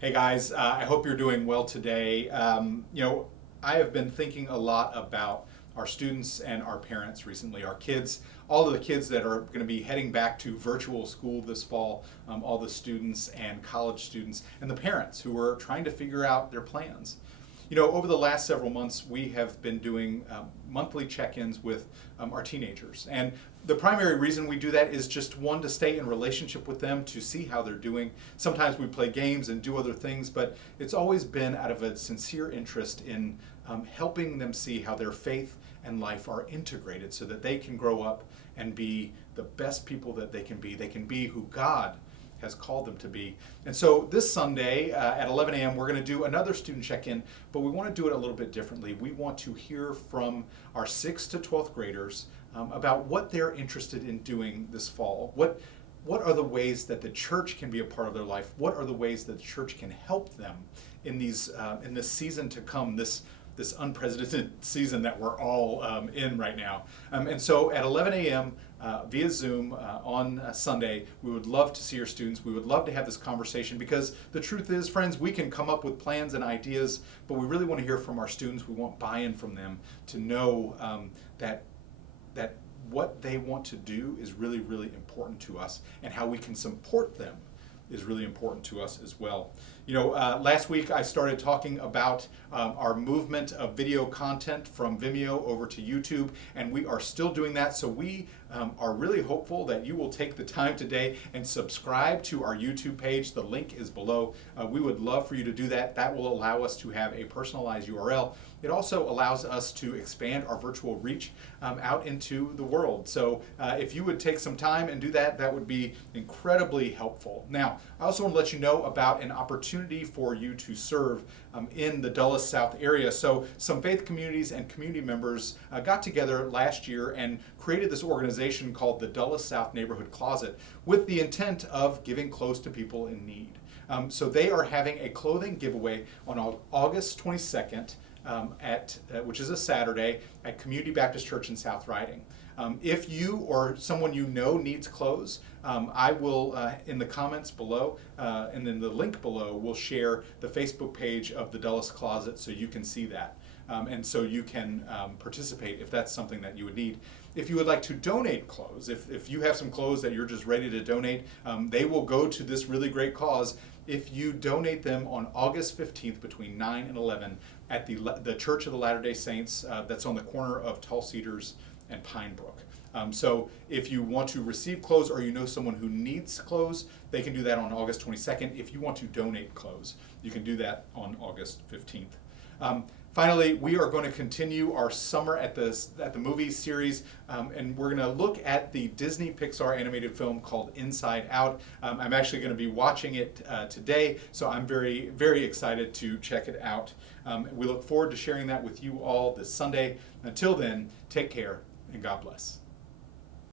Hey guys, I hope you're doing well today. I have been thinking a lot about our students and our parents recently, our kids, all of the kids that are going to be heading back to virtual school this fall, all the students and college students, and the parents who are trying to figure out their plans. Over the last several months, we have been doing monthly check-ins with our teenagers. And the primary reason we do that is just one, to stay in relationship with them, to see how they're doing. Sometimes we play games and do other things, but it's always been out of a sincere interest in helping them see how their faith and life are integrated so that they can grow up and be the best people that they can be. They can be who God has called them to be. And so this Sunday at 11 a.m. we're going to do another student check-in, but we want to do it a little bit differently. We want to hear from our 6th to 12th graders about what they're interested in doing this fall. What are the ways that the church can be a part of their life? What are the ways that the church can help them in this season to come, this unprecedented season that we're all in right now. And so at 11 a.m. Via Zoom on Sunday, we would love to see your students. We would love to have this conversation because the truth is, friends, we can come up with plans and ideas, but we really want to hear from our students. We want buy-in from them to know that what they want to do is really, really important to us, and how we can support them is really important to us as well. Last week I started talking about our movement of video content from Vimeo over to YouTube, and we are still doing that. So we are really hopeful that you will take the time today and subscribe to our YouTube page. The link is below. We would love for you to do that. That will allow us to have a personalized URL. It also allows us to expand our virtual reach out into the world. So if you would take some time and do that, that would be incredibly helpful. Now, I also want to let you know about an opportunity for you to serve in the Dulles South area. So some faith communities and community members got together last year and created this organization called the Dulles South Neighborhood Closet with the intent of giving clothes to people in need. So they are having a clothing giveaway on August 22nd. Which is a Saturday at Community Baptist Church in South Riding. If you or someone you know needs clothes, I will, in the comments below and in the link below, will share the Facebook page of the Dulles Closet so you can see that. And so you can participate if that's something that you would need. If you would like to donate clothes, if you have some clothes that you're just ready to donate, they will go to this really great cause if you donate them on August 15th between 9 and 11 at the Church of the Latter-day Saints that's on the corner of Tall Cedars and Pine Brook. So if you want to receive clothes or you know someone who needs clothes, they can do that on August 22nd. If you want to donate clothes, you can do that on August 15th. Finally, we are going to continue our summer at the movie series, and we're going to look at the Disney Pixar animated film called Inside Out. I'm actually going to be watching it today, so I'm very, very excited to check it out. We look forward to sharing that with you all this Sunday. Until then, take care and God bless.